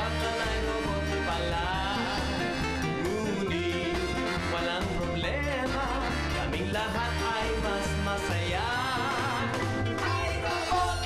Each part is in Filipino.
Kakalay mabuti pala. Ngunit walang problema, kaming lahat ay mas masaya. iRobot!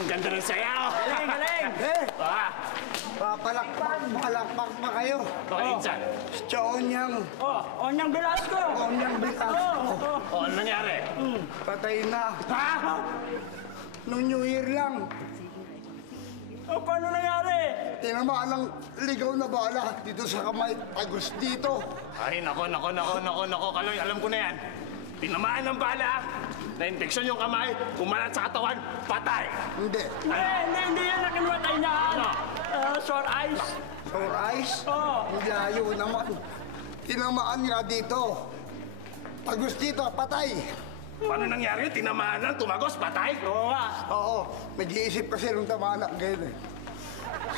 Ang ganda ng sayaw! Galing, galing! Palakpak pa kayo. Bakit, Insan? Si Onyang. Onyang Velasco! Onyang Velasco. Ano nangyari? Patay na. Ha? Noong New Year lang. Paano nangyari? Tinamaan ng ligaw na bala dito sa kamay. Agos dito. Ay, nako, Kaloy, alam ko na yan. Tinamaan ng bala, na-infeksyon yung kamay, kumalat sa katawan, patay. Hindi. Hindi yan nakinwatay na. Sore eyes. Sore eyes? Oo. Ang layo naman. Tinamaan nga dito. Agos dito, patay. Paano nangyari? Tinamaan lang, tumagos, patay? Oo nga. Oo, nag-iisip kasi nung tamaan ngayon eh.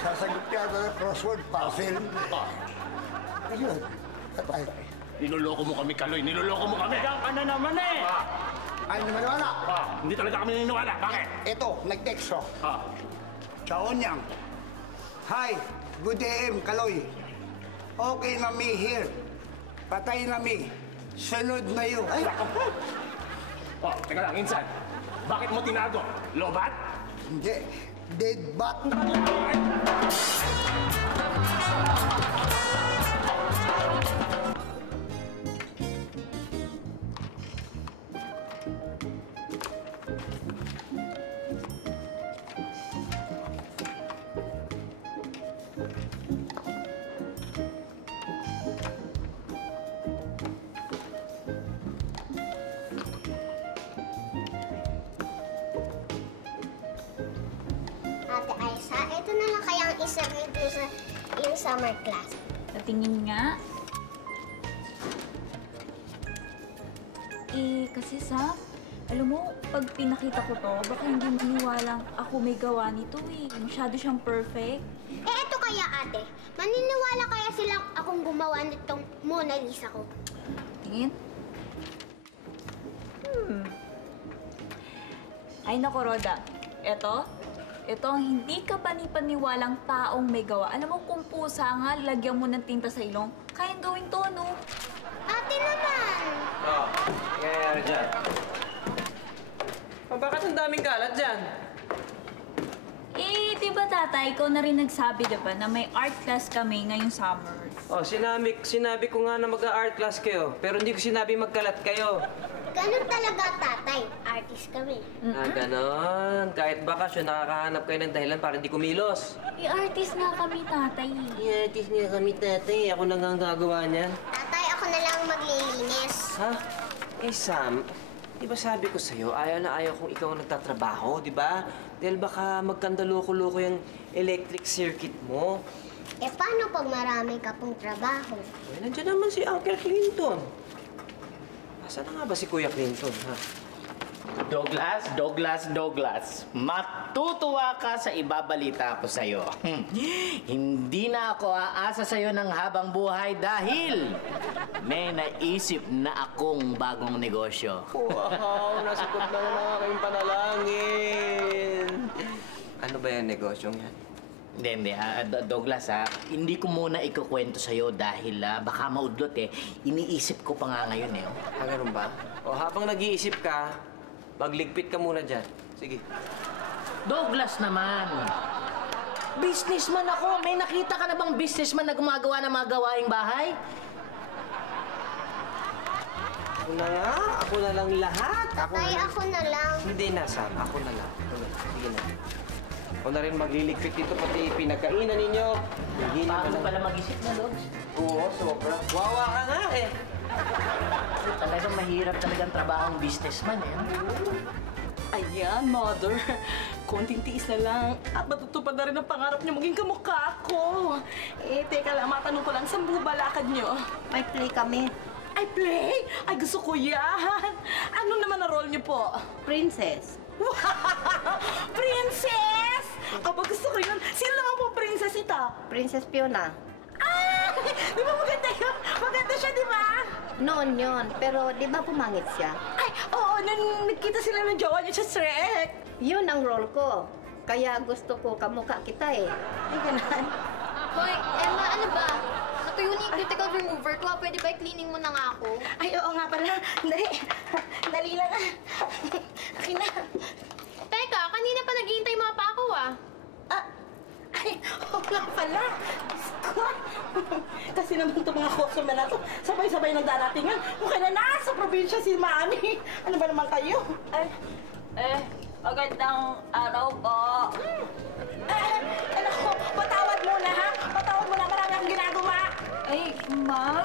Sasagot yata ng crossword puzzle. Ayun, patay. Niloloko mo kami, Kaloy, niloloko mo kami. Diyan ka na naman eh. Ay, maniwala. Hindi talaga kami naniniwala. Bakit? Ito, nag-text ko. Chaonyang. Hi, good AM, Kaloy. Okay na me here. Patay na me. Sunod na yun. Ay, Teka lang, Insan. Bakit mo tinago? Lobat? hindi. Dead bat. Ate Aisa, ito na lang kaya ang isa dito sa yung summer class. Natingin nga. Kasi Sam, alam mo, pag pinakita ko to, baka hindi maniwalang ako may gawa nito eh. Masyado siyang perfect. Eto kaya ate, maniniwala kaya silang akong gumawa nitong Mona Lisa ko? Tingin? Ay nako, Roda. Ito ang hindi ka panipaniwalang taong may gawa. Alam mo, kung pusa nga, lagyan mo ng tinta sa ilong, kayang gawin to, no? Ate naman! Nangyayari dyan. Bakit ang daming kalat dyan? Di ba tatay, ikaw na rin nagsabi, diba, na may art class kami ngayong summer. Sinabi ko nga na mag-art class kayo, pero hindi ko sinabi magkalat kayo. Ganun talaga tatay, artist kami. Ganon. Kahit bakasyon, nakakahanap kayo ng dahilan para hindi kumilos. Artist nga kami, tatay. Artist niya kami, tatay. Ako na nga ang gagawa niyan. Tatay, ako na lang maglilinis. Ha? Sam, di ba sabi ko sa'yo, ayaw na ayaw kung ikaw ang nagtatrabaho, di ba? Dahil baka magkandaloko-loko yung electric circuit mo. Paano pag marami ka pong trabaho? Nandiyan naman si Uncle Clinton. Nasaan na nga ba si Kuya Clinton, ha? Douglas, matutuwa ka sa ibabalita ko sa'yo. Hindi na ako aasa sa'yo ng habang buhay dahil may naisip na akong bagong negosyo. Wow, nasagot na ng aking panalangin. Ano ba yung negosyong yan? Hindi. Douglas, hindi ko muna ikukwento sa'yo dahil baka maudlot eh. Iniisip ko pa nga ngayon eh. Ganun ba? O habang nag-iisip ka, magligpit ka muna dyan. Sige. Douglas naman, Businessman ako. May nakita ka na bang businessman na gumagawa ng mga gawaing bahay? Ako na nga. Ako na lang lahat. Tatay, ako na lang. Hindi na, Sam. Ako na lang. Sige na. Ako na rin magliligpit dito, pati pinagkainan ninyo. Hindi na Bago lang. pala mag-isip na, Logs. Oo, sobra. Wawa ka nga eh. Talagang mahirap talagang trabahong businessman, eh. Ayan, Mother. Konting tiis na lang at matutupad na rin ang pangarap niyo maging kamukha ko. Eh, teka lang, matanong ko lang, saan po ba lakad niyo? May play kami. Ay, play! Ay, gusto ko yan! Ano naman ang role niyo po? Princess. Wow! Princess! Aba, gusto ko yun. Sino naman po princess ito? Princess Fiona. Ah! Di ba maganda yun? Maganda siya, di ba? Noon yon, pero di ba pumangit siya? Ay, oo, nung nagkita sila ng jowa niya sa Shrek. Yun ang role ko. Kaya gusto ko kamukha kita eh. Ay, ganun. Hoy, Emma, ano ba? Natuyo na yung critical remover ko. Pwede ba i-cleaning mo na nga ako? Ay, oo nga pala. Dali. Dali lang. Akin na. Teka, kanina pa naghihintay mga pa ako ah. Ah, ay, oo nga pala. Diyos ko. Kasi naman itong mga customer na to, sabay-sabay nang daratingan. Mukha na nasa probinsya si Mami. Ano ba naman kayo? Magandang araw po. Anak ko, patawad muna ha. Patawad muna, marami akong ginagawa. Ay, ma'am,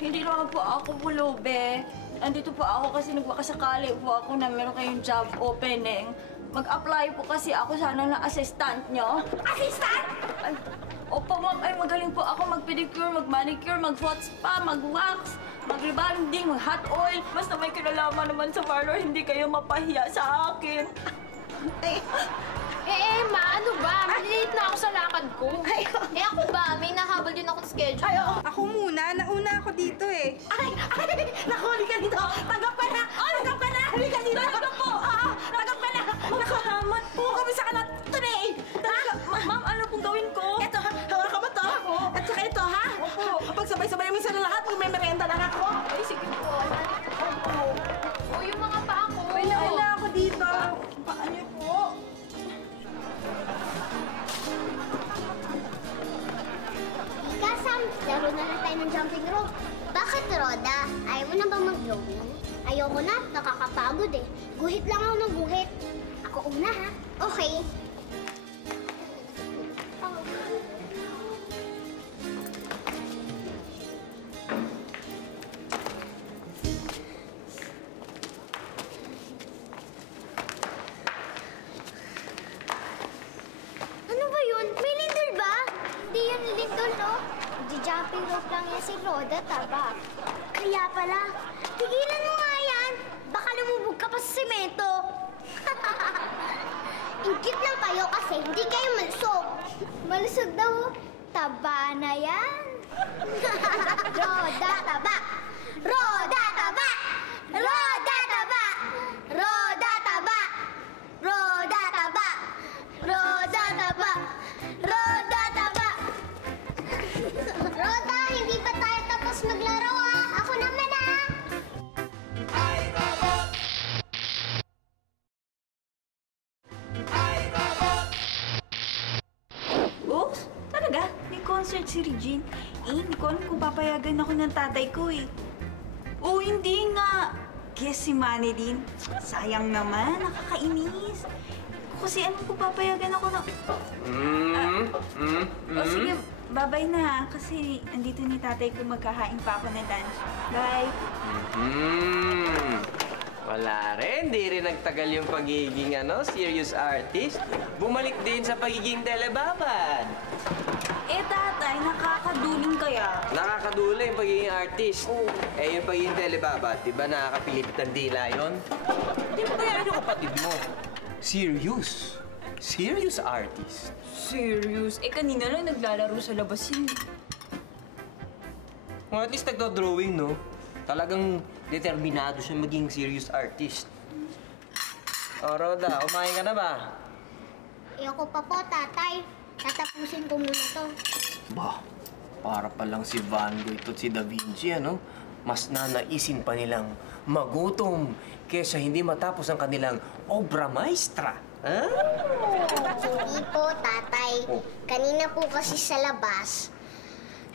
hindi naman po ako pulubi. Andito po ako kasi nagbakasakali po ako na meron kayong job opening. Mag-apply po kasi ako sana na assistant nyo. Assistant? Ay, opo, ma'am. Ay, magaling po ako mag-pedicure, mag-manicure, mag-foot spa, mag-wax, mag-rebonding, mag-hot oil. Basta may kinalaman naman sa parlor, hindi kayo mapahiya sa akin. Ay, Emma, ano ba? Malilate na ako sa lakad ko. Ay, Ako ba? May nahabol din akong schedule. ay, oo. Ako muna. Nauna ako dito eh. Ay, naku, halika dito. Tanggap ka na. Tanggap ka na. Halika dito. Tanggap po. Tanggap ka na. Salamat po. Kumisa ka na today. Ma'am, ano pong gawin ko? Ito, hawakan mo to. At saka ito, ha? Opo. Pag sabay-sabay mo sila lahat, may merienda lang ako. Ay, sige po. O, yung mga paa ko. Nauna ako dito. Paan niyo po? Ika, Sam, laro na lang tayo ng jumping rope. Bakit, Roda? Ayaw mo na ba mag-drawing? Ayoko na, nakakapagod eh. Guhit lang ako ng guhit. Ako una, ha? Okay. Ano ba yun? May lindol ba? Hindi yun lindol, no? Di-jumping rope lang yan si Roda, taba. Kaya pala, tigilan mo nga yan. Baka lumubog ka pa sa semento. Ingkit lang kayo kasi hindi kayo malusog. Malusog daw, taba na yan. Roda, taba! Roda, taba! Roda, taba! Roda, taba! Roda, taba! Roda, taba! Roda, taba! Roda, hindi pa tayo tapos maglaro ah! Ako naman ah! Oops, talaga? May concert si Regine. Hindi ko alam kung papayagan ako ng tatay ko eh. Oh, hindi nga. Guess si Manny din. Sayang naman, nakakainis. Kasi ano kung papayagan ako na... O sige, babay na. Kasi andito ni tatay ko magkahain pa ako ng lunch. Bye. Wala rin. Di rin nagtagal yung pagiging serious artist. Bumalik din sa pagiging telebabad. Eh tatay, nakakaduling kaya. Nakakadula yung pagiging artist. Eh, yung pagiging telebabad, di ba nakakapilipit ng dila yun? Di ba kaya yung kapatid mo? Serious. Serious artist. Serious? Eh kanina lang naglalaro sa labas yun. Well, at least nagdo-drawing, no? Talagang determinado siya maging serious artist. O, Roda, umain ka na ba? Ayoko pa po, tatay. Tatapusin ko muna to. Bah, para palang si Van Gogh at si Da Vinci, mas nanaisin pa nilang magutom kesa hindi matapos ang kanilang obra maestra. Ha? Hindi po, tatay. Kanina po kasi sa labas,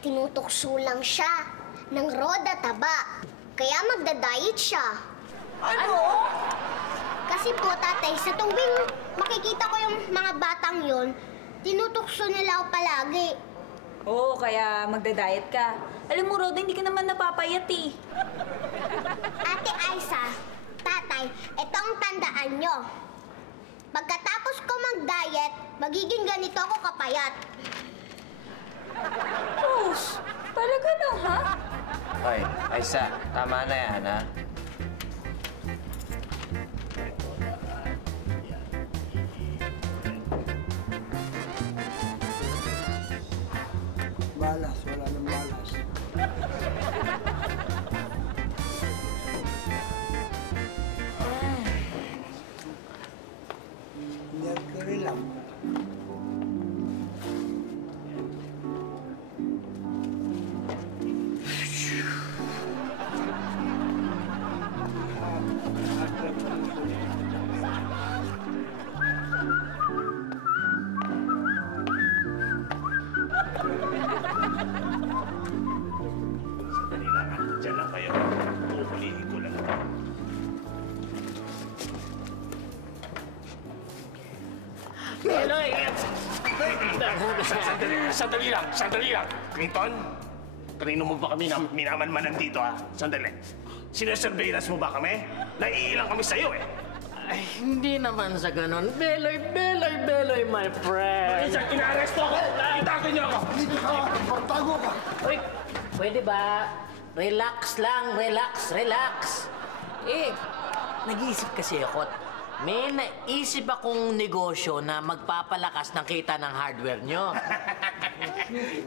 tinutukso lang siya ng roda taba. Kaya magda-diet siya. Ano? Kasi po, tatay, sa tuwing makikita ko yung mga batang yon, tinutukso nila ako palagi. Oo, kaya magda-diet ka. Alam mo, Roda, hindi ka naman napapayat eh. Ate Aiza, tatay, ito ang tandaan nyo. Pagkatapos ko mag-diet, magiging ganito ako kapayat. Rose, talaga lang, ha? Hoy, Aiza, tama na yan, ha? Balas, wala nang balas. Mercury lang. Sandali lang ha. Diyan lang kayo. Uulihin ko lang ito. Beloy! Sandali lang. Clinton, kanino mo ba kami minamanmanan dito ha? Sandali. Sinesurveillance mo ba kami? Naiilang kami sa'yo eh. Ay, hindi naman sa ganun. Beloy, my friend. Isang inaresto ako! Itakin niyo ako! Dito ka, magtago ka. Uy, pwede ba? Relax lang, relax. Eh, nag-iisip kasi ako. May naisip akong negosyo na magpapalakas ng kita ng hardware nyo.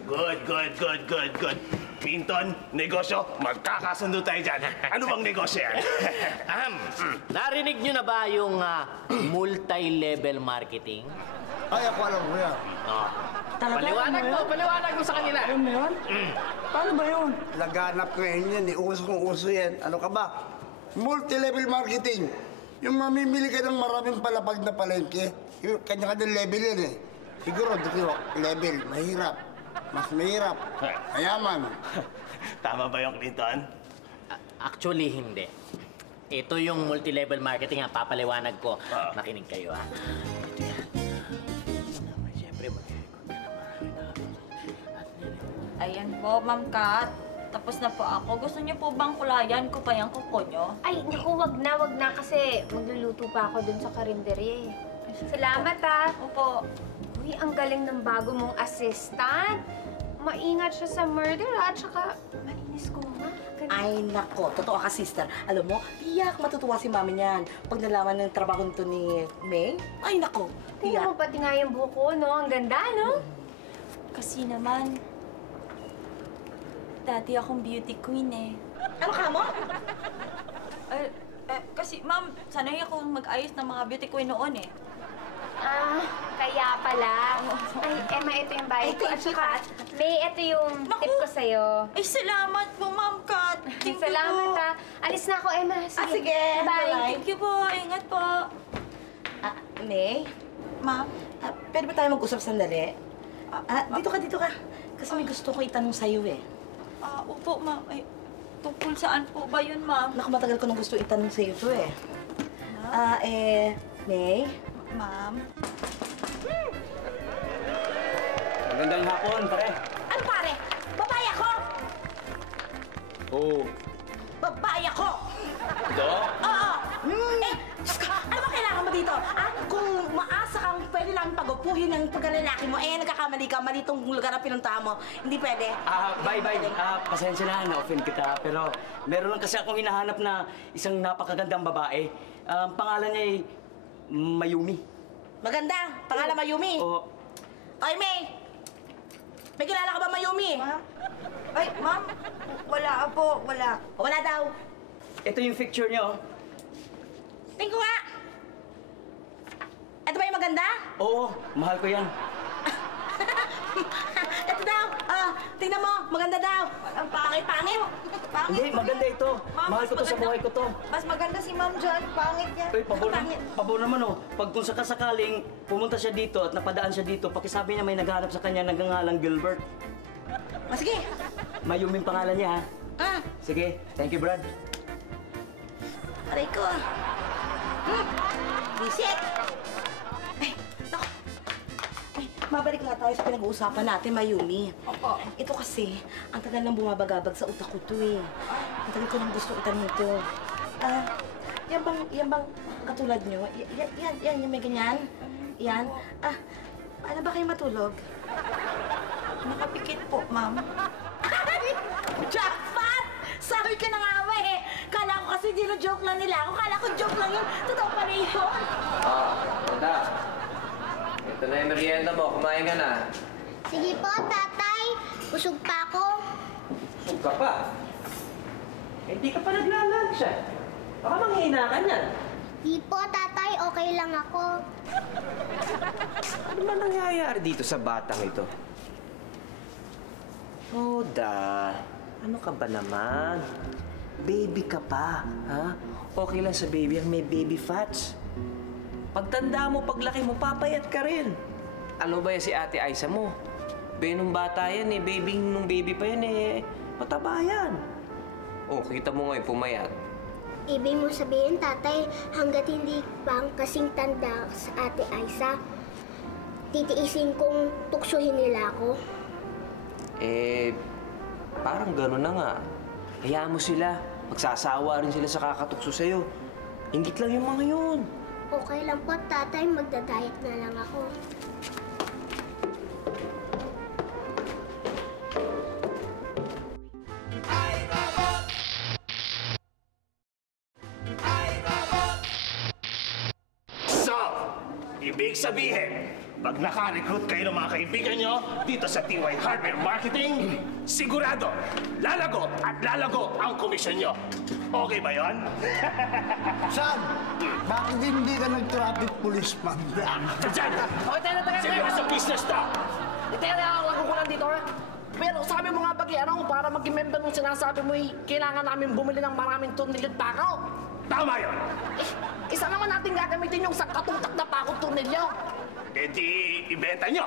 Good. Clinton, negosyo, magkakasundo tayo dyan. Ano bang negosyo yan? Narinig nyo na ba yung multi-level marketing? Ay, ako alam ko yan. Oh. Paliwanag mo sa kanila. Alam mo yun? Paano ba yun? Laganap ngayon yan eh. Uso yan. Ano ka ba? Multi-level marketing. Yung mamimili ka ng maraming palapag na palengke. Yung kanya-kanyang level yan eh. Siguro, dito, level, mahirap. Mas mahirap. Mayaman. Tama ba yung Clinton? Actually, hindi. Ito yung multi-level marketing, papaliwanag ko. Makinig kayo, ha. Ito yan. Siyempre, mag-record ka na marami. Ayan po, Ma'am Kat. Tapos na po ako. Gusto niyo po bang kulayan ko pa yung kuko nyo? Ay, naku, wag na kasi magluluto pa ako dun sa karinderya eh. Salamat ah. Opo. Uy, ang galing ng bago mong assistant. Maingat siya sa murder at saka malinis ko nga. Ay, nako. Totoo ka, sister. Alam mo, tiyak matutuwa si mami niyan. Pag nalaman ng trabaho nito ni May, ay, nako. Tingnan mo pati nga yung buhok ko, no? Ang ganda, no? Kasi naman, dati akong beauty queen eh. Ano ka mo? Kasi ma'am, sanay akong mag-ayos ng mga beauty queen noon eh. Ah, kaya pala. Ay, Emma, ito yung bayad ko. At saka, May, ito yung tip ko sa'yo. Ay, salamat po, Ma'am Kat. Thank you Salamat po. ah. Alis na ako, Emma. Sige. Bye. Thank you po. Ingat po. May, Ma'am? pwede ba tayo mag-usap sandali? Dito ka. Kasi may gusto ko itanong sa'yo eh. Opo, ma'am. Ay, tungkol saan po ba yun, ma'am? Naku, matagal ko nang gusto itanong sa'yo to eh. May? Ma'am? Magandang hapon, pare. Ano pare? Babae ako! Oo. Babae ako! Ito? Oo! Diyos ka, ano ba kailangan mo dito? Kung maasa kang pwede lang pagupuhin ng pagkalalaki mo, nagkakamali ka, mali itong lugar na pinuntahan mo. Hindi pwede. Bye. Pasensya na, na-offend kita. Pero meron lang kasi akong hinahanap na isang napakagandang babae. Pangalan niya ay Mayumi. Maganda. Pangalan Mayumi. Oo. Oy, May! May kilala ka ba Mayumi? Ay, ma'am. Wala po. Wala. Wala daw. Ito yung picture niya, oh. Tingko nga! Ito ba yung maganda? Oo, mahal ko yan. Ito daw. tingnan mo, maganda daw. Ang pangit. Hindi, maganda ito. Mahal ko to sa buhay ko to. Mas maganda si Ma'am John. Pangit yan. Uy, pabor naman oh. Pag kung sakasakaling pumunta siya dito at napadaan siya dito, pakisabi niya may naghahanap sa kanya nagngangalang Gilbert. Sige. Mayuming pangalan niya, ha? Sige, thank you, Brad. Aray ko. Visit. Ay, naku. Ay, mabalik nga tayo sa pinag-uusapan natin, Mayumi. Opo. Ito kasi, ang tagal nang bumabagabag sa utak ko to eh. Ang tagal ko nang gusto itanong to. Yan bang katulad nyo? Yan, yung may ganyan? Yan? Ano ba kayo matulog? Nakapikit po, Ma'am. Jackpot! Sabi ka na nga ba eh. Kala ko kasi dino-joke lang nila ako. Kala ko joke lang yun. Totoo pala yun. Tanda. Ito na yung merienda mo. Kumain ka na. Sige po, tatay. Busog pa ako. Busog ka pa? Hindi ka pa naglalunch ah. Baka manghihina ka niyan. Di po, tatay. Okay lang ako. Ano ba nangyayari dito sa batang ito? Roda, ano ka ba naman? Baby ka pa, ha? Okay lang sa baby ang may baby fats. Pagtanda mo, paglaki mo, papayat ka rin. Ano ba yan si Ate Aiza mo? Nung bata yan eh, nung baby pa yan eh, mataba yan. Oh, kita mo ngayon, pumayat. Ibig mo sabihin, tatay, hanggat hindi pang kasing tanda sa Ate Aiza, titiisin kong tuksuhin nila ako. Parang gano'n na nga. Hayaan mo sila. Magsasawa rin sila sa kakatukso sa'yo. Ingit lang yung mga yun. Okay lang po, tatay. Magda-diet na lang ako. So, ibig sabihin, pag naka-recruit kayo ng mga kaibigan nyo dito sa TY Hardware Marketing, sigurado, lalago at lalago ang komisyon nyo. Okay ba yon? San, bakit hindi ka nag-traffic policeman? Diyan! Okay, tayo. Seryoso business to! Ako ko lang dito, ha? Pero sabi mo nga ba, para maging member nung sinasabi mo, kailangan namin bumili ng maraming tornilyo at pakaw. Tama yun! Isa naman natin gagamitin yung sa katutak na pakot tornilyo. Di ibenta nyo!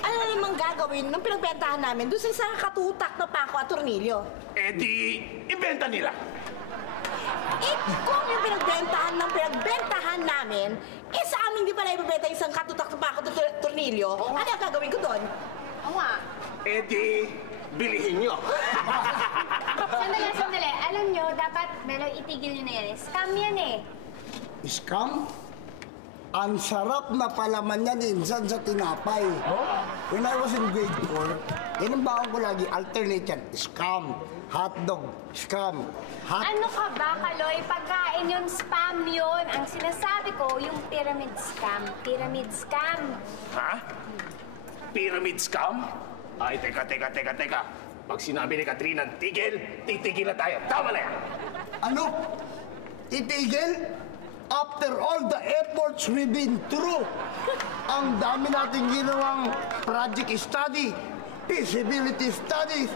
Ano namang gagawin nung pinagbentahan namin doon sa isang katutak na pako at tornilyo? Di ibenta nila! Kung yung pinagbentahan namin, sa amin di pala ibibenta isang katutak na pako at tornilyo, ano ang gagawin ko doon? Oo nga. Di bilihin nyo! Sandali. Alam nyo, dapat Beloy itigil nyo na yan. Scam yan eh. Scam? Ang sarap na palaman niya minsan sa tinapay. When I was in grade 4, yan ang baon ko lagi, alternate yan. Scam, hotdog, scam, Ano ka ba, Kaloy? Pagkain yun, spam yun. Ang sinasabi ko, yung pyramid scam. Pyramid scam. Ha? Pyramid scam? Ay, teka. Pag sinabi ni Katrina, tigil, titigil na tayo. Tama na yan! Ano? Itigil? After all the efforts we've been through, ang dami nating ginawang project study, feasibility studies,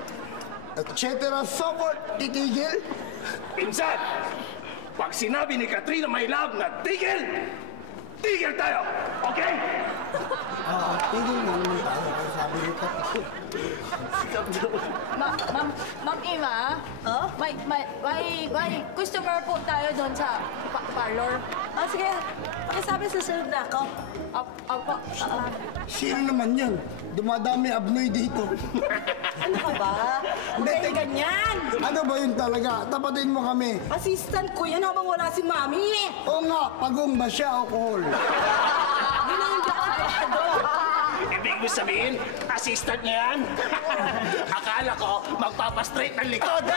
etc. so forth, titigil? Pinsan, pag sinabi ni Katrina may love na tigil, tigil tayo! Okay? Tigil na naman tayo. Sabi ni Katrina. Ma'am Ima, may customer po tayo doon sa parlor. Sige, pakisabi sa sunod na ako. Opo. Sino naman yan? Dumadami abnoy dito. Ano ka ba? Hindi ganyan. Ano ba yun talaga? Tapatin mo kami. Assistant ko yan habang wala si Mami. Oo nga, pagong ba siya alcohol? Hindi na yung jackado. Ibig mo sabihin, assistant niya yan? Akala ko, magpapastraight ng likod. Ay,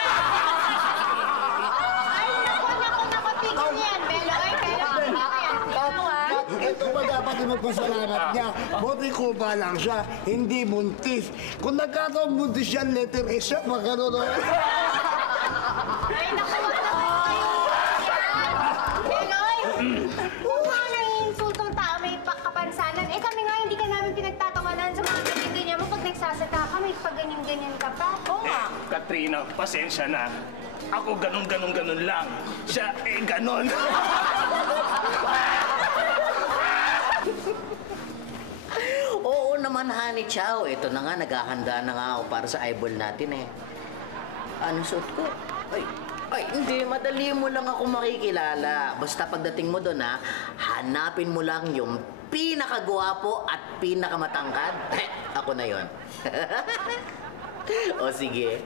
nako, tigil yan, Beloy. Kailangan mo yan. Ito pa dapat yung magpasalamat niya. Buti ko ba lang siya, hindi buntis. Kung nagkataon buntis yan, letter S siya, magkano na. Ay, nako, Beloy! Kung nga naiinsultong tao, may kapansanan, kami nga hindi ka namin pinagtatawanan sa mga kaibigan mo pag nagsasaka ka, may ganyan-ganyan ka pa? Oo nga. Katrina, pasensya na. Ako ganun lang. Siya, ganon. Oo naman, Honey Chow. Ito na nga, naghahanda na nga ako para sa eyeball natin eh. Ano suot ko? Ay, hindi. Madali mo lang ako makikilala. Basta pagdating mo doon, hanapin mo lang yung pinakagwapo at pinakamatangkad. Ako na yon. O sige,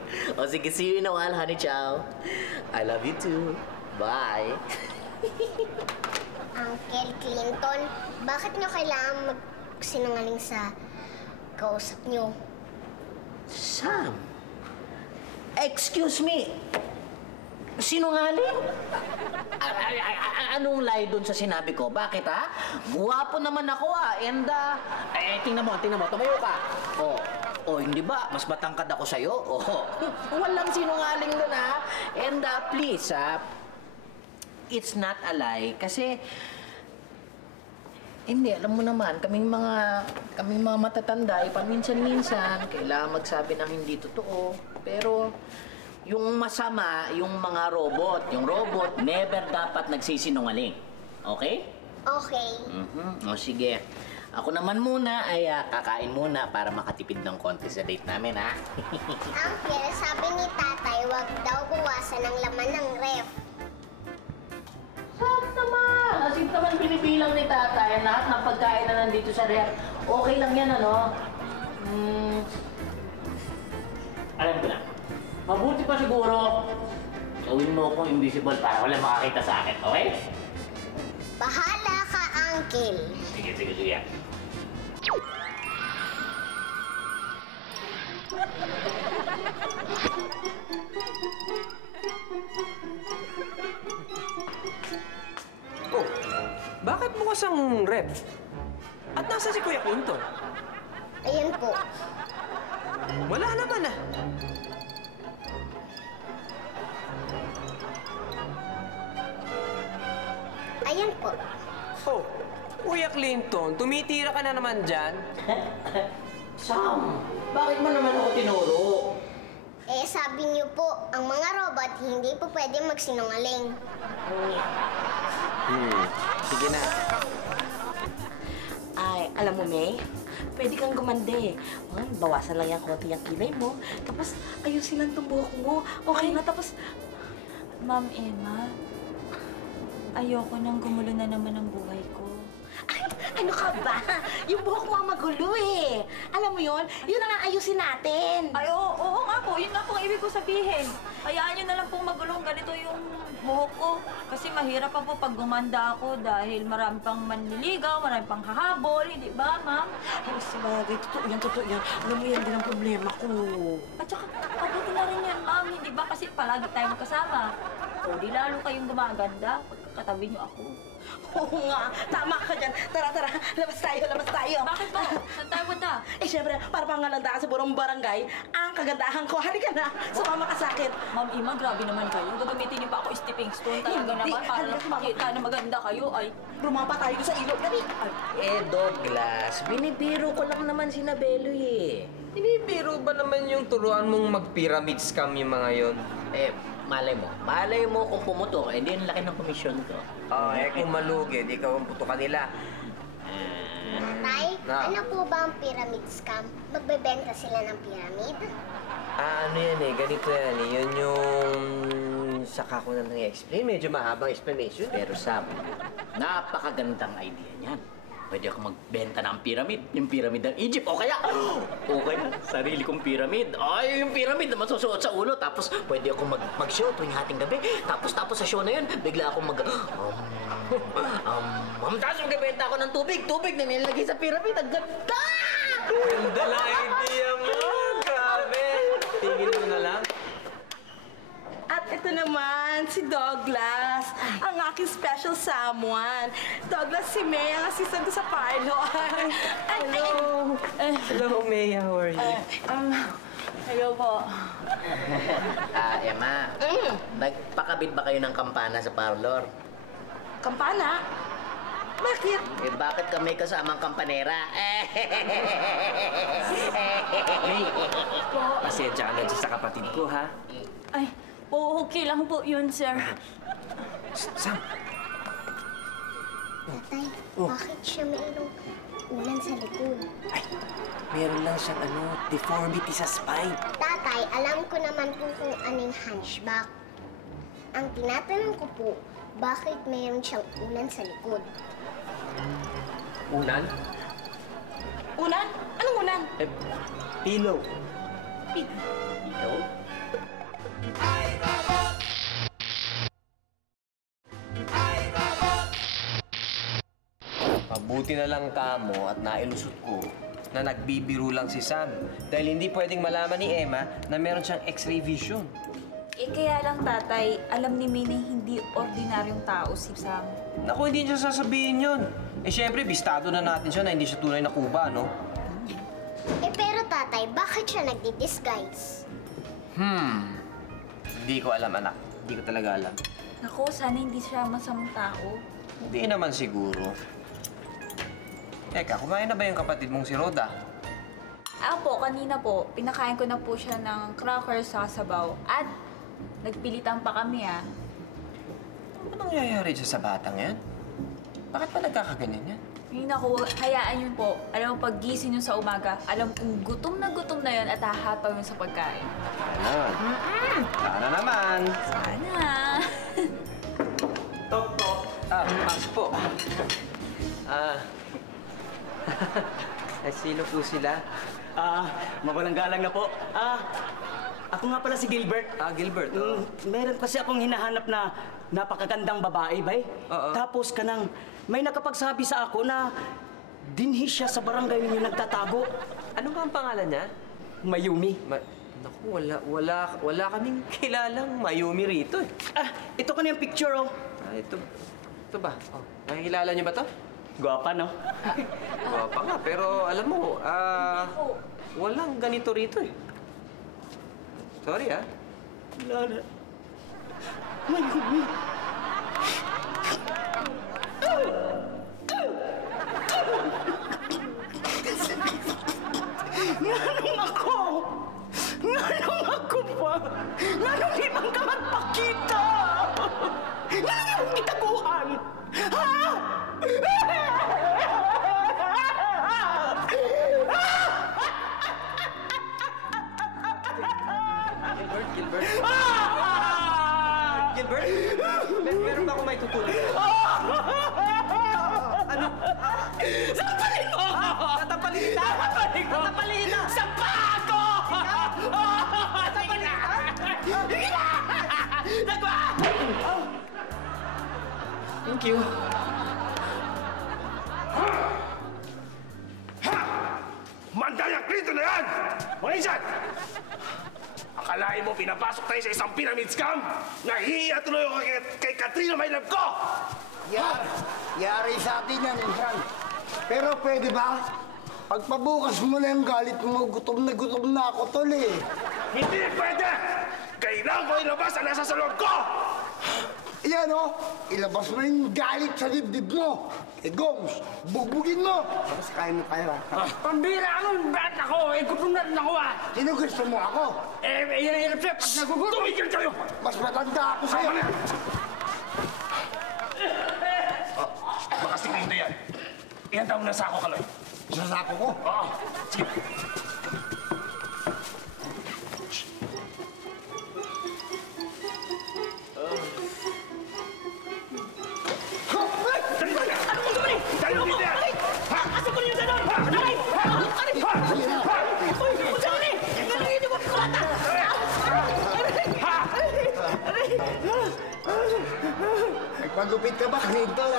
see you in a while, Honey Chow. I love you too. Bye. Uncle Clinton, bakit nyo kailangan magsinungaling sa kausap nyo? Sam? Excuse me? Sinungaling? Anong lie doon sa sinabi ko? Bakit ha? Guwapo naman ako and tingnan mo, tumayo ka. Hindi ba? Mas matangkad ako sa'yo? Walang sinungaling doon ha. And please it's not a lie kasi hindi, alam mo naman, kaming mga matatanda, paminsan-minsan, kailangan magsabi ng hindi totoo. Pero yung masama, yung mga robot. Yung robot, never dapat nagsisinungaling. Okay? Okay. O sige. Ako naman muna ay kakain muna para makatipid ng konti sa date namin, ha? Uncle, sabi ni tatay, wag daw buwasan ng laman ng ref. Saan naman? Asip naman binibilang ni tatay lahat ng pagkain na nandito sa ref. Okay lang yan, ano? Alam ko na. Mabuti pa siguro, gawin mo akong invisible para wala makakita sa akin, okay? Bahala ka, Uncle. Sige. Oh, bakit bukas ang rep? At nasa si Kuya Clinton? Ayan po. Wala naman Ayan po. Oh, Kuya Clinton, tumitira ka na naman dyan. Sam, bakit mo naman ako tinuro? Sabi niyo po, ang mga robot hindi po pwede magsinungaling. Sige na. Ay, alam mo, May, pwede kang gumande. Bawasan lang yung konti yung kilay mo. Tapos, ayusin lang itong buhok mo. Okay na, tapos... Ma'am Emma, ayoko nang gumulo na naman ang buhay ko. Ay, ano ka ba? Yung buhok mo ang magulo eh. Alam mo yun? Yun ang aayusin natin. Ay, oo nga po. Yun nga po ang ibig ko sabihin. Hayaan nyo na lang pong magulong ganito yung buhok ko. Kasi mahirap pa po pag gumanda ako dahil marami pang manliligaw, marami pang hahabol. Hindi ba, ma'am? Ay, sabagay. Totoo yan. Alam mo yan din ang problema ko. At saka, mabuti na rin yan, ma'am. Hindi ba kasi palagi tayo magkasama? O, di lalo kayong gumaganda pagkatabi nyo ako. Oo nga, tama ka dyan. Tara, labas tayo. Bakit po? Saan tayo punta? Siyempre, para pangalandaan sa burong barangay, ang kagandahan ko. Halika na, sumama ka sa akin. Ma'am Ima, grabe naman kayo. Gagamitin niyo pa ako stepping stone talaga naman para makita na maganda kayo. Ay, rumapa tayo sa ilog. Dali. Douglas, binibiro ko lang naman si Nabelo eh. Binibiro ba naman yung turuan mong mag-pyramid scam yung mga yon? Malay mo kung pumutok, hindi ang laki ng komisyon ko. Kung malugi, di ka ang puto kanila. Tay, ano po ba ang pyramid scam? Magbebenta sila ng pyramid? Ano yan ganito yan Yun yung... Saka ko na nang-explain, medyo mahabang explanation. Pero Sam, napakagandang idea niyan. Pwede ako magbenta ng pyramid. Yung pyramid ng Egypt. O kaya, sarili kong pyramid. Ay, yung pyramid na masusuot sa ulo. Tapos, pwede ako mag-show tuwing hating gabi. Tapos sa show na yun, bigla akong tapos magbebenta ako ng tubig na nilagay sa pyramid. Ang ganda! Ganda lang idea mo! Grabe! Tingin mo na lang. At ito naman, si Douglas, ang aking special someone. Douglas, si May, ang assistant ko sa parlor. Hello, May. How are you? hello po. Emma, nagpakabit ba kayo ng kampana sa parlor? Kampana? Bakit? Bakit kami kasamang kampanera? May, Pasensya ka na dyan sa kapatid ko, ha? Ay, okay lang po yun, sir. Sam! Tatay, bakit siya mayroong ulan sa likod? Ay, meron lang siyang deformity sa spine. Tatay, alam ko naman po kung anong hunchback. Ang tinatanong ko po, bakit mayroon siyang ulan sa likod? Unan? Unan? Anong unan? Pillow. Pillow? Mabuti na lang kamo at nailusot ko na nagbibiro lang si Sam. Dahil hindi pwedeng malaman ni Emma na meron siyang x-ray vision. Kaya lang, tatay, alam ni Minnie hindi ordinaryong tao si Sam. Naku, hindi niya sasabihin yun. Siyempre, bistado na natin siya na hindi siya tunay na kuba, no? Pero tatay, bakit siya nagdi-disguise? Hindi ko alam, anak. Hindi ko talaga alam. Naku, sana hindi siya masamang tao. Hindi naman siguro. Teka, kumain na ba yung kapatid mong si Rhoda? Po, kanina po, pinakain ko na po siya ng crackers sa sabaw. At nagpilitan pa kami, Ano nangyayari dyan sa batang yan? Bakit pa nagkakaganyan yan? Ay, naku, hayaan yun po. Alam mo, pag gising yun sa umaga, alam kong gutom na yun at hahataw yun sa pagkain. Sana naman. Sana. Tok. Pasok po. Sino po sila? Mawalang galang na po. Ako nga pala si Gilbert. Gilbert. Meron kasi akong hinahanap na napakagandang babae, bay. Tapos kanang may nakapagsabi sa ako na dinhi siya sa barangay ninyo nagtatago. Ano nga ang pangalan niya? Mayumi. Naku, wala kaming kilalang Mayumi rito eh. Ito kaniyang picture, oh. Ito ba? Nakikilala niyo ba to? Gwapa, no? Gwapa nga, pero alam mo, walang ganito rito eh. Sorry, Wala na. Mayumi. Nganong ako? Nganong ako pa? Nganong di man ka magpakita? Nganong di mong kitaguan? Ha? Gilbert? Gilbert? Meron ba akong may tutulong? Ano? Sampalin mo! Tatapalin kita! Tatapalin kita! Sampa ako! Sampalin kita! Sige na! Nagwa! Thank you. Mandayak rito na yan! Mga insan! Akalain mo pinapasok tayo sa isang pyramid scam? Nahihiya tuloy ako kay Katrina, my love ko! Yari sa atin yan, insan. Pero pwede ba? Pagpabukas mo na yung galit mo, gutom na ako, tol eh. Hindi pwede! Kailangan ko ilabas ang nasa sa loob ko! Iyan o, ilabas mo yung galit sa dibdib mo. Gomes, bugbugin mo. Tapos kain mo kayo, ha? Pambira ano? Bakit ako? Gutom na rin ako, Sino gusto mo ako? Yan ang hirap siya. Pag nagugutom. Tumigil kayo! Mas matanda ako sa'yo. Baka sikreto yan. Iyan taong nasa ako, Kaloy. Sa sako ko? Oo. Sige. Dali mo dito yan! Ha? Asa ko niyo gano'n? Aray! Aray! Uy! Usa ko ni! Hindi ko kulata! Nagpagupit ka ba, Clinton?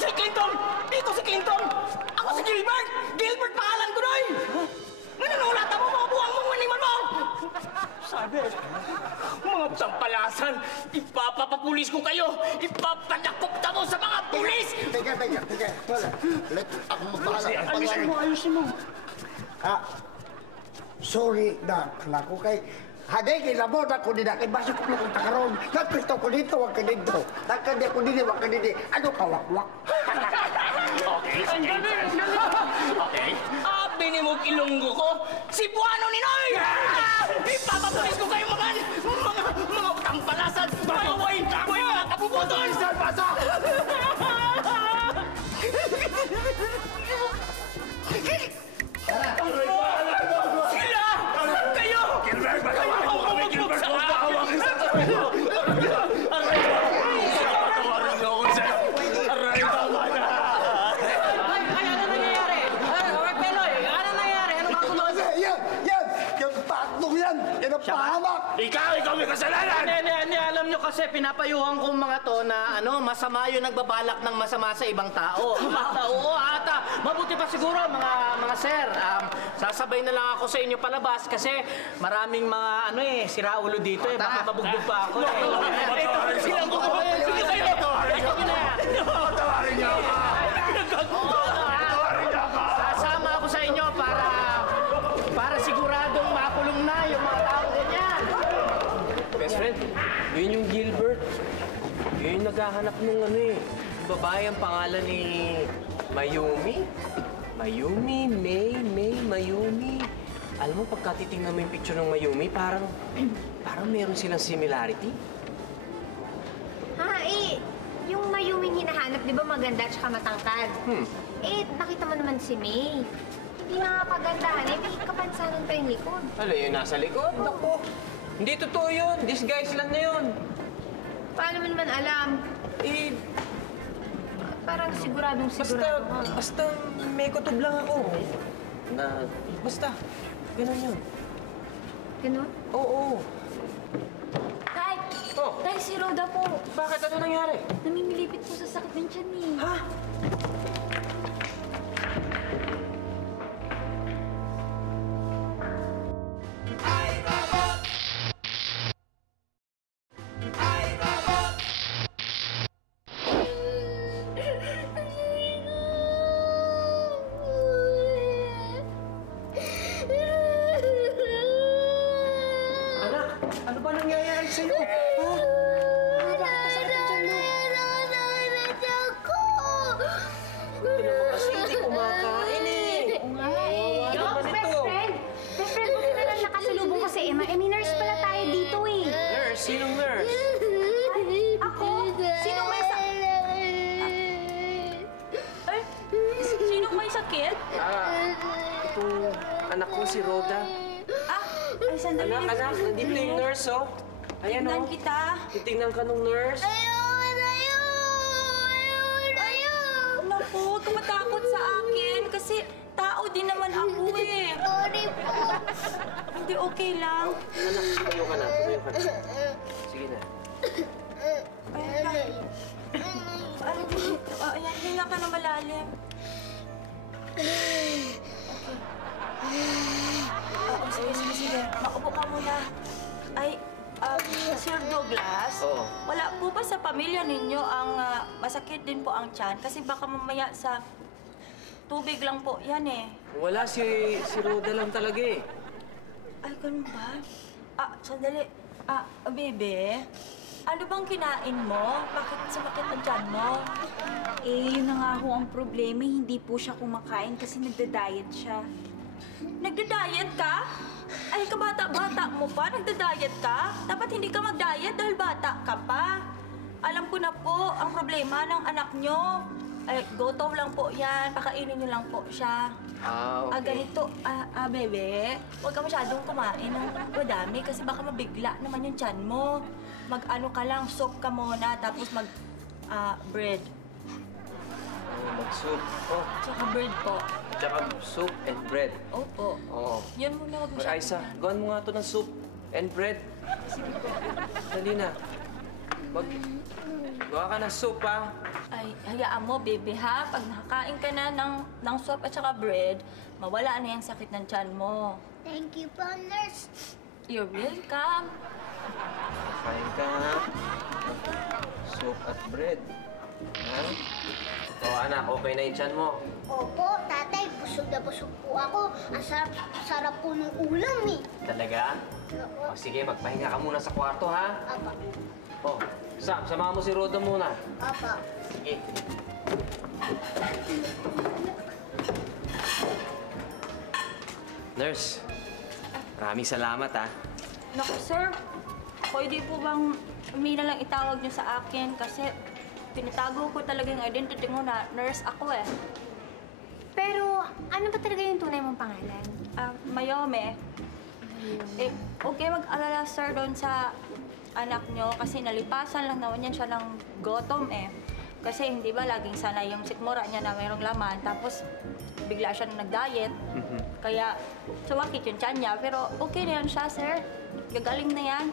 Si Clinton! Dito si Clinton! Ako si Gilbert! Gilbert pangalan ko doon! Nanunulata mo mga buwang mong maniman mo! Sabi, mga sampalasan, ipapapapulis ko kayo! Ipapadakopta mo sa mga pulis! Teka. Tol, let ako magbahala. Ayusin mo! Sorry na, anak ko kay... Haday, kay labot ako din kay basok ko lang takaroon. Nagpisto ko dito, wag ka dito. Takad ako din, wag ka dito. Ano ka, wakwak? Okay. Bini mo ang ilonggo ko. Cebuano ni Noy! Ipapapulis ko kayo mga utang palasan, mga way, mga kabubutol! Sir, pasok! Sila! Kayo! Gilbert, magawa mo kami, Gilbert! Huwag ka hawakin sa tayo! Tawarin niyo ako, sir! Aray, tama na! Ano nangyayari? Peloy, ano nangyayari? Ano ba kulo? Yan! Yung tatlong yan! Yan ang pahamak! Ikaw may kasalanan! Hindi, alam nyo kasi pinapayuhan kong mga to na masama yung nagbabalak ng masama sa ibang tao. Oo, ata. Mabuti pa siguro mga sir. Sasabay na lang ako sa inyo palabas kasi maraming mga siraulo dito eh. Baka mabugbog pa ako eh. Silang ko ko! Sige kayo! Tawarin niyo ako! Tawarin niyo ako! Sasama ako sa inyo para siguradong makulong na yung mga tao ganyan. Best friend, yun yung Gilbert. Yun yung naghahanap nung babae ang pangalan ni Mayumi. Mayumi. Alam mo, pagka titingnan mo yung picture ng Mayumi, parang meron silang similarity. Yung Mayuming hinahanap, di ba maganda at saka matangkad? Nakita mo naman si May. Hindi nga kagandahan, may kapansanan pa yung likod. Ano yung nasa likod? Naku, hindi totoo yun. Disguise lang na yun. Paano mo naman alam? Parang siguradong sigurado ka. Basta may kutob lang ako. Basta, ganun yun. Ganun? Oo. Tay! Oh. Tay, si Rhoda po. Bakit? Ano nangyari? Namimilipit po sa sakit ng tiyan eh. Ha? Ano ba nangyayari sa'yo? Kasi hindi kumakain eh. Best friend, buti na lang nakasalubong ko si Emma. May nurse pala tayo dito eh. Nurse? Sinong nurse? Ako? Sino may Sino may sakit? Itong anak ko si Rhoda. Ay, sandali. Anak, nandito yung nurse, oh. Ayan, Tingnan oh. kita. Titingnan ka nung nurse. Naku, huwag ka matakot sa akin kasi tao din naman ako eh. Sorry po. Hindi, okay lang. Anak, tumayo ka na. Sige na. Ano dito? Ayan, hinga ka na malalim. Sige. Maupo ka muna. Ay, Sir Douglas, wala po ba sa pamilya ninyo ang masakit din po ang tiyan? Kasi baka mamaya sa tubig lang po yan eh. Wala, si Rhoda lang talaga eh. Ay, ganun ba? Sandali. Bebe, ano bang kinain mo? Bakit sumakit ang tiyan mo? Yun na nga ho ang problema. Hindi po siya kumakain kasi nagda-diet siya. Nagda-diet ka? Ay, kabata-bata mo pa? Nagda-diet ka? Dapat hindi ka mag-diet dahil bata ka pa. Alam ko na po ang problema ng anak nyo. Ay, goto lang po yan. Pakainin nyo lang po siya. Okay. Ganito. Bebe, huwag ka masyadong kumain ng madami kasi baka mabigla naman yung tiyan mo. Mag-ano ka lang, soup ka muna, tapos bread. Mag-soup. Oh, Tsaka bread po. tsaka soup and bread. Opo. Oo. Yan muna, huwag Ay, Aisa, gawan mo nga to ng soup and bread. Dali na. Gawa ka ng soup, ha? Ay, hayaan mo, baby, ha? Pag nakakain ka na ng soup at saka bread, mawala na yung sakit ng tiyan mo. Thank you po, nurse. You're welcome. Kain ka, ha? Soup at bread. Ha? O, anak, okay na yung tiyan mo? Opo, tatay, busog na busog po ako. Ang sarap po ng ulam eh. Talaga? O, sige, magpahinga ka muna sa kwarto, ha? Apa. O, Sam, samahan mo si Rhoda muna. Apa. Sige. Nurse, maraming salamat ha. Naku, sir. Pwede po bang may na lang itawag niyo sa akin kasi tinatago ko talaga yung identity mo na nurse ako eh. Pero ano ba talaga yung tunay mong pangalan? Mayome. Eh, okay mag-alala, sir, doon sa anak niyo kasi nalipasan lang naman yan siya ng gutom eh. Kasi hindi ba laging sana yung sikmura niya na mayroong laman tapos bigla siya nag-diet. Kaya sumakit yung tiyan niya. Pero okay na yan siya, sir. Gagaling na yan.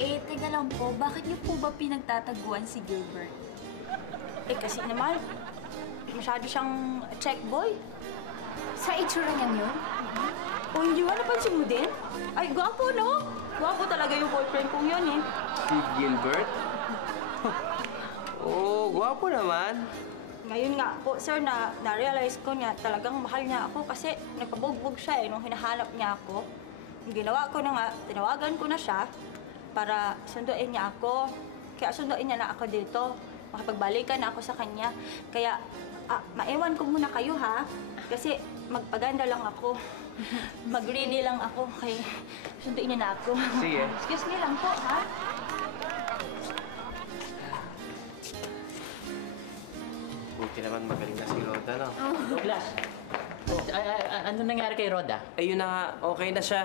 Eh, teka lang po, bakit niyo po ba pinagtataguan si Gilbert? Eh, kasi naman, masyado siyang check boy. Sa itsura niya yun? O, hindi ba napansin mo din? Ay, gwapo, no? Gwapo talaga yung boyfriend kong yun, eh. Si Gilbert? Oo, gwapo naman. Ngayon nga po, sir, na-realize ko niya talagang mahal niya ako kasi nagpabugbog siya, eh, nung hinahanap niya ako. Yung ginawa ko na nga, tinawagan ko na siya para sunduin niya ako. Kaya sunduin niya na ako dito. Makapagbalikan na ako sa kanya. Kaya, maiwan ko muna kayo, ha? Kasi magpaganda lang ako. Mag-ready lang ako. Kaya sunduin niya na ako. Sige. Excuse me lang po, ha? Buti naman magaling na si Roda, no? Douglas, ano nangyari kay Roda? Ayun na nga, okay na siya.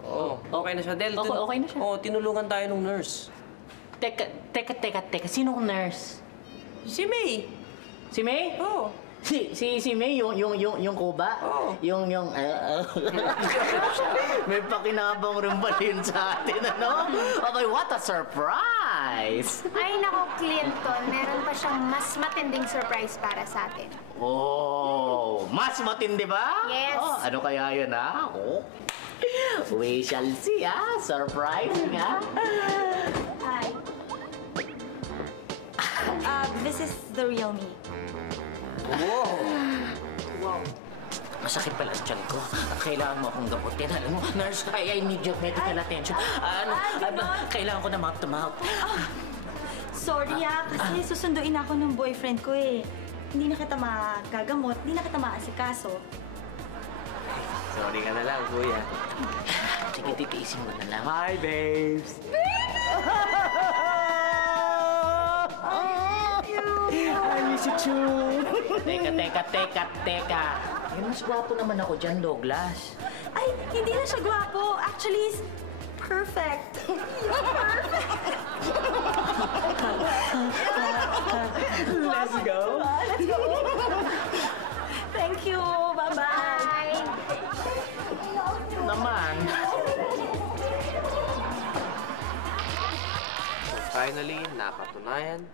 Oo, okay na siya. Del, Okay na siya? Oo, tinulungan tayo ng nurse. Teka. Sinong nurse? Si May. Si May? Oo. Si May, yung kuba? Oo. May pakinabang rin ba din sa atin, ano? Okay, what a surprise! Ay, nako, Clinton. Meron pa siyang mas matinding surprise para sa atin. Oh, mas matindi ba? Yes. Oh, ano kaya yun, ha? Oh. We shall see, ha? Surprising, ha? Hi. This is the real me. Wow. Masakit pala ang tiyan ko. Kailangan mo akong gamutin. Alam mo, nurse, I need your medical attention. Kailangan ko na mouth-to-mouth. Sorry kasi susunduin ako ng boyfriend ko eh. Hindi na kita magagamot, hindi na kita maasikaso. Sorry ka na lang, kuya. Sige, titiisin mo na lang. Hi, babes. I miss you too. Teka. Mas gwapo naman ako dyan, Douglas. Ay, hindi na siya gwapo. Actually, he's perfect. Let's go. Let's go. Thank you. Bye-bye. Naman. Finally, napatunayan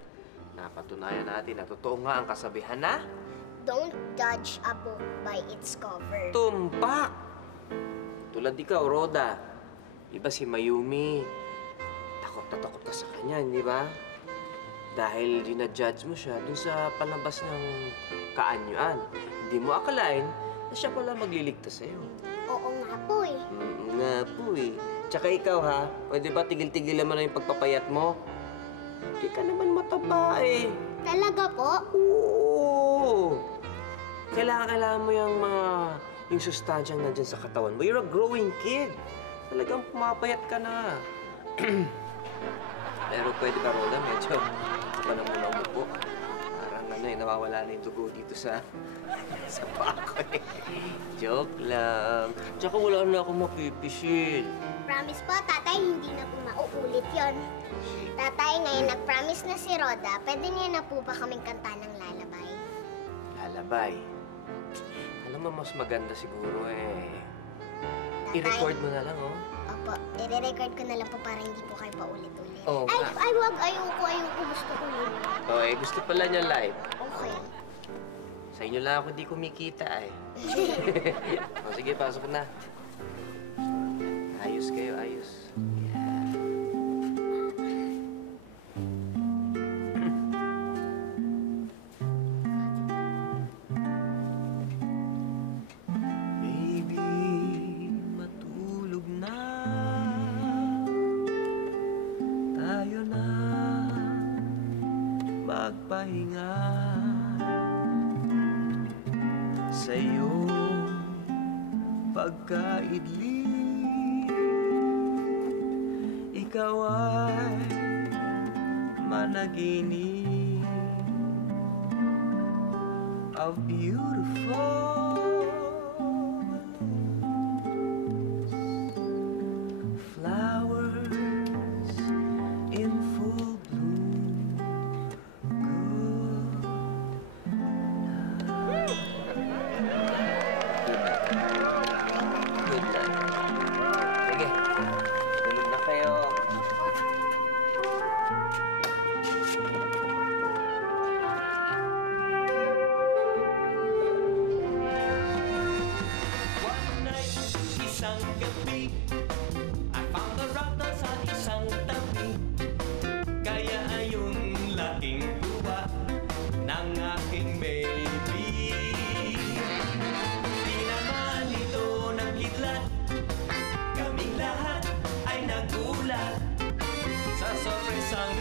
natin na totoo nga ang kasabihan na Don't judge a book by its cover. tumpak! Tulad ikaw, Roda. Iba si Mayumi. Takot na takot ka sa kanya, hindi ba? Dahil dinadjudge mo siya dun sa palabas ng kaanyuan. Hindi mo akalain na siya pala magliligtas sa'yo. Oo nga po eh. Nga po eh. Tsaka ikaw ha, o di ba tigil-tigilan mo na yung pagpapayat mo? Hindi ka naman mataba eh. Talaga po? Oo. Kailangan mo yung sustansyang nandyan sa katawan mo. You're a growing kid. Talagang pumapayat ka na. Pero pwede ba, Roda? Medyo parang muna umupo. Parang nawawala na yung dugo dito sa paa ko eh. Joke lang. Tsaka wala na akong mapipisil. Promise po, tatay, hindi na po mauulit yon. Tatay, ngayon nag-promise na si Roda, pwede niya na po ba kaming kanta ng lalabay? Lalabay. Alam mo, mas maganda siguro eh. I-record mo na lang, oh. Opo, i-record ko na lang po para hindi po kayo paulit-ulit. Oo Ay, nga. wag, ayoko, gusto ko yun. Oh, eh, gusto pala niya live. Okay. Sa inyo lang ako di kumikita eh. O sige, pasok na. Ayos kayo, ayos. Baby, matulog na. Tayo na magpahinga. Sa iyong pagkaidli, ikaw ay managinip of beautiful flowers in full bloom. Good night. Sige, tulog na kayo. One night, isang gabi, I found a raptor sa isang tabi. Kaya ayun laking luwa ng aking baby. Di naman ito nagkidlat, kaming lahat ay nagulat sa sorpresang